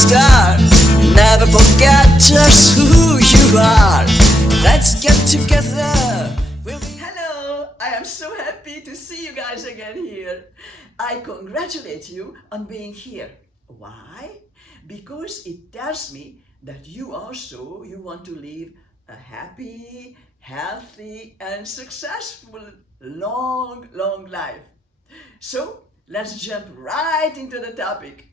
start. Never forget just who you are. Let's get together. Hello, I am so happy to see you guys again here. I congratulate you on being here. Why? Because it tells me that you want to live a happy, healthy, and successful, long life. So let's jump right into the topic.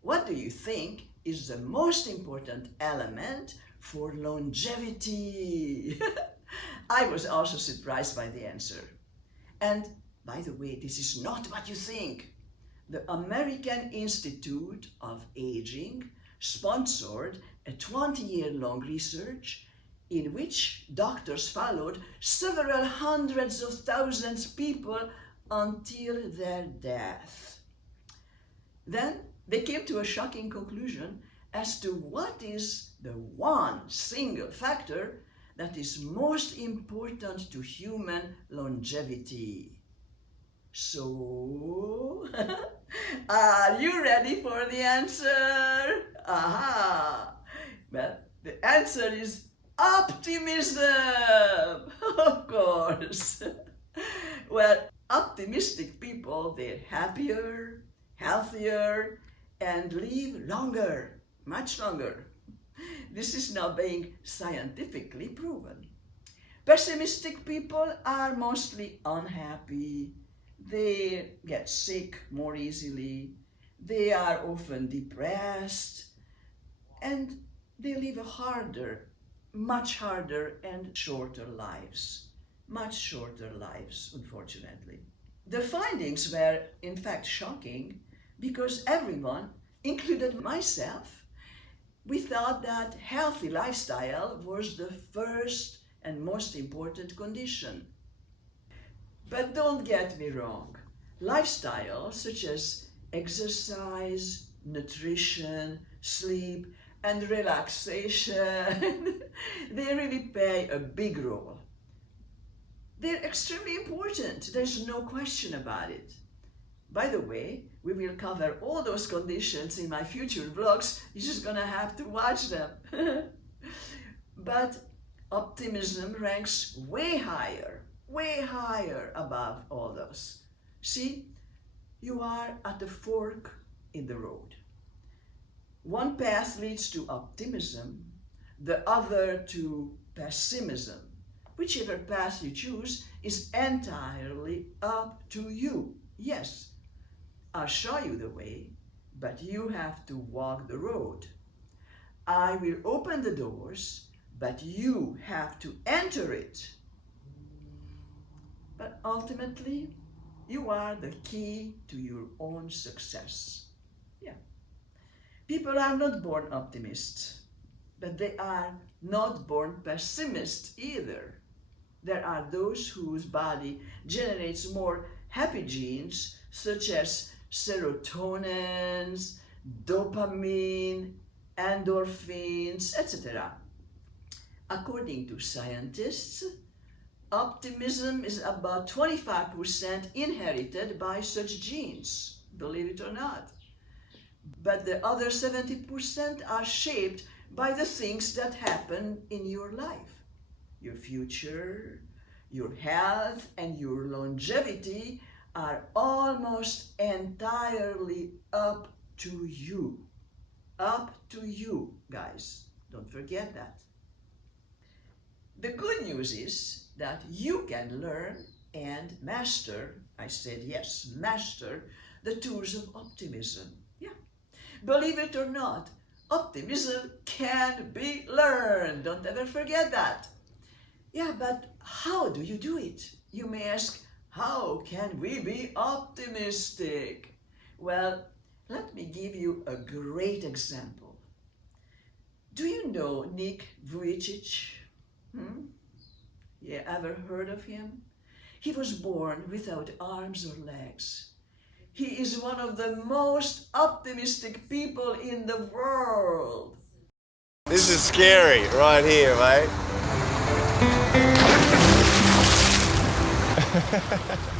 What do you think is the most important element for longevity? I was also surprised by the answer. And by the way, this is not what you think. The American Institute of Aging sponsored a 20-year-long research in which doctors followed several hundreds of thousands of people until their death. Then they came to a shocking conclusion as to what is the one single factor that is most important to human longevity. So, are you ready for the answer? Aha! Well, the answer is optimism! Of course. Well, optimistic people, they're happier, healthier, and live longer, much longer. This is now being scientifically proven. Pessimistic people are mostly unhappy. They get sick more easily. They are often depressed. And they live a harder, much harder and shorter lives. Much shorter lives, unfortunately. The findings were in fact shocking because everyone, including myself, we thought that healthy lifestyle was the first and most important condition. But don't get me wrong. Lifestyle such as exercise, nutrition, sleep, and relaxation, they really play a big role. They're extremely important. There's no question about it. By the way, we will cover all those conditions in my future vlogs. You're just gonna have to watch them. But optimism ranks way higher above all those. See, you are at the fork in the road. One path leads to optimism, the other to pessimism. Whichever path you choose is entirely up to you. Yes, I'll show you the way, but you have to walk the road. I will open the doors, but you have to enter it. But ultimately, you are the key to your own success. Yeah. People are not born optimists, but they are not born pessimists either. There are those whose body generates more happy genes, such as serotonins, dopamine, endorphins, etc. According to scientists, optimism is about 25% inherited by such genes, believe it or not. But the other 70% are shaped by the things that happen in your life. Your future, your health, and your longevity are almost entirely up to you. Up to you, guys. Don't forget that. The good news is that you can learn and master, I said yes, master the tools of optimism. Yeah. Believe it or not, optimism can be learned. Don't ever forget that. Yeah, but how do you do it? You may ask, how can we be optimistic? Well, let me give you a great example. Do you know Nick Vujicic? Yeah, ever heard of him? He was born without arms or legs. He is one of the most optimistic people in the world. This is scary right here, mate.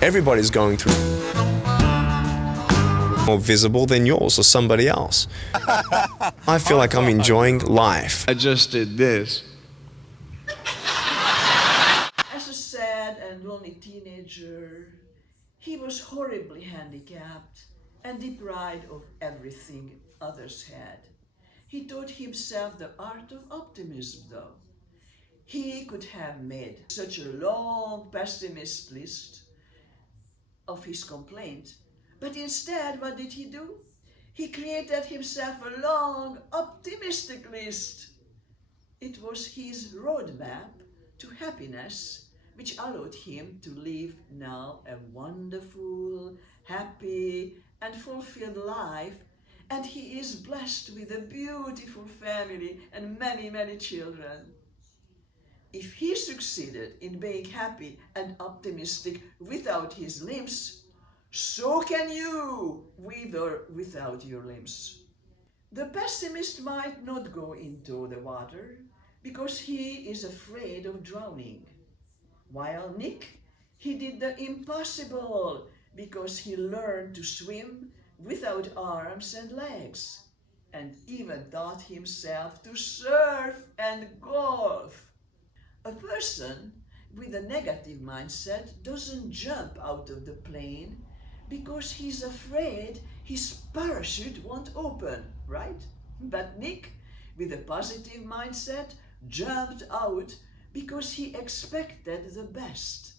Everybody's going through. more visible than yours or somebody else. I feel like I'm enjoying life. I just did this. As a sad and lonely teenager, he was horribly handicapped and deprived of everything others had. He taught himself the art of optimism, though. He could have made such a long pessimist list of his complaint, but instead, what did he do? He created himself a long, optimistic list. It was his roadmap to happiness, which allowed him to live now a wonderful, happy, and fulfilled life, and he is blessed with a beautiful family and many, many children. If he succeeded in being happy and optimistic without his limbs, so can you, with or without your limbs. The pessimist might not go into the water because he is afraid of drowning, while Nick, he did the impossible because he learned to swim without arms and legs, and even taught himself to surf and golf. A person with a negative mindset doesn't jump out of the plane because he's afraid his parachute won't open, right? But Nick, with a positive mindset, jumped out because he expected the best.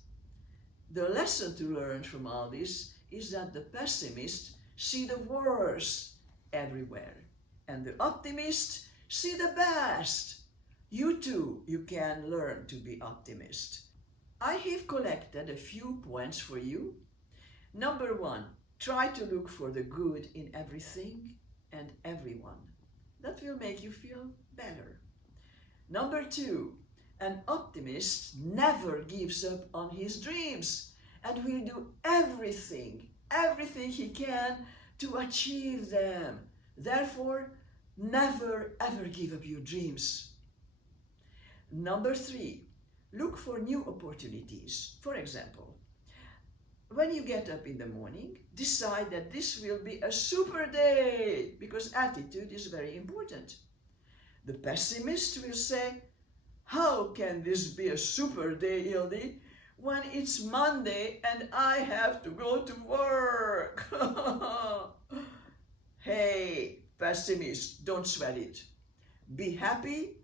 The lesson to learn from all this is that the pessimist see the worst everywhere, and the optimist see the best. You too, you can learn to be optimist. I have collected a few points for you. Number 1, try to look for the good in everything and everyone. That will make you feel better. Number 2, an optimist never gives up on his dreams and will do everything he can to achieve them. Therefore, never ever give up your dreams. Number 3, look for new opportunities. For example, when you get up in the morning, decide that this will be a super day, because attitude is very important. The pessimist will say, how can this be a super day, Ildy, when it's Monday and I have to go to work? Hey, pessimist, don't sweat it. Be happy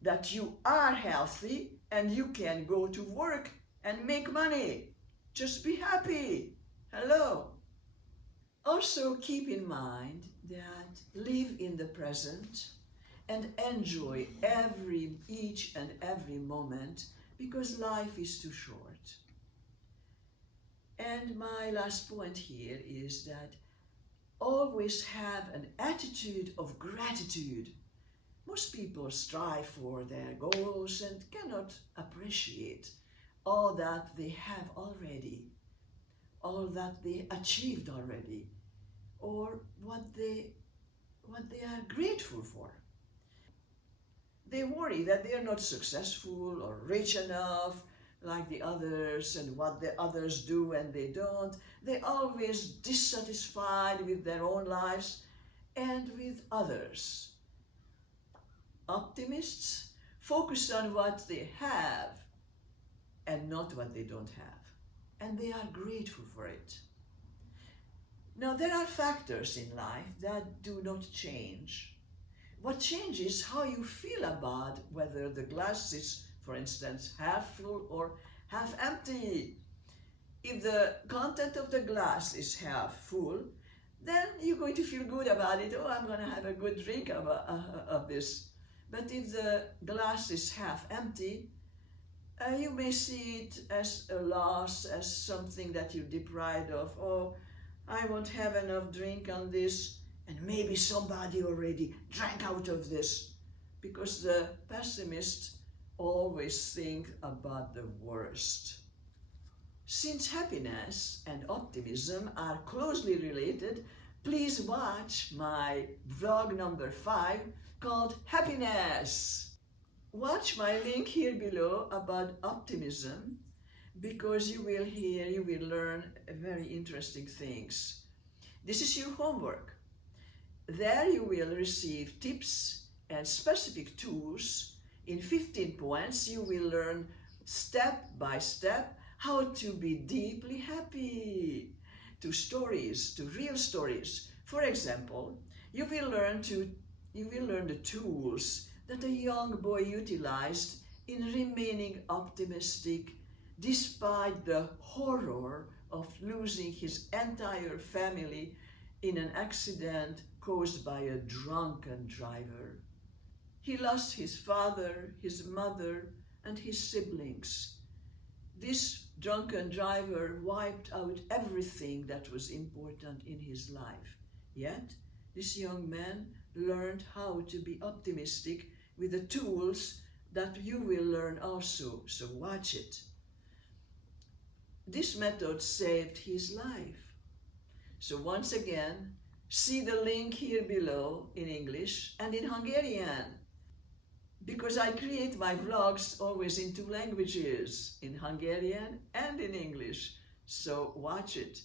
that you are healthy and you can go to work and make money. Just be happy. Hello. Also keep in mind that live in the present and enjoy each and every moment, because life is too short. And my last point here is that always have an attitude of gratitude. Most people strive for their goals and cannot appreciate all that they have already, all that they achieved already, or what they are grateful for. They worry that they are not successful or rich enough like the others, and what the others do and they don't. They're always dissatisfied with their own lives and with others. Optimists focus on what they have and not what they don't have, and they are grateful for it. Now, there are factors in life that do not change. What changes how you feel about whether the glass is, for instance, half full or half empty. If the content of the glass is half full, then you're going to feel good about it. Oh, I'm going to have a good drink of this. But if the glass is half empty, you may see it as a loss, as something that you're deprived of. Oh, I won't have enough drink on this, and maybe somebody already drank out of this, because the pessimist always think about the worst. Since happiness and optimism are closely related, please watch my vlog number 5 called Happiness. Watch my link here below about optimism, because you will learn very interesting things. This is your homework. There you will receive tips and specific tools. In 15 points, you will learn step by step how to be deeply happy. To stories, to real stories. For example, you will learn the tools that a young boy utilized in remaining optimistic despite the horror of losing his entire family in an accident caused by a drunken driver. He lost his father, his mother, and his siblings. This drunken driver wiped out everything that was important in his life. Yet, this young man learned how to be optimistic with the tools that you will learn also, so watch it. This method saved his life. So once again, see the link here below in English and in Hungarian. Because I create my vlogs always in 2 languages, in Hungarian and in English. So watch it.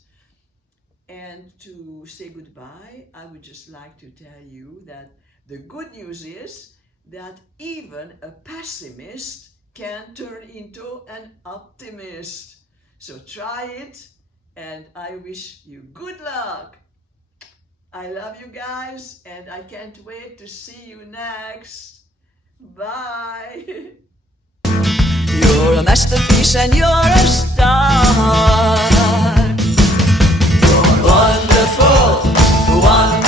And to say goodbye, I would just like to tell you that the good news is that even a pessimist can turn into an optimist. So try it, and I wish you good luck. I love you guys, and I can't wait to see you next. Bye. You're a masterpiece and you're a star. Wonderful, wonderful.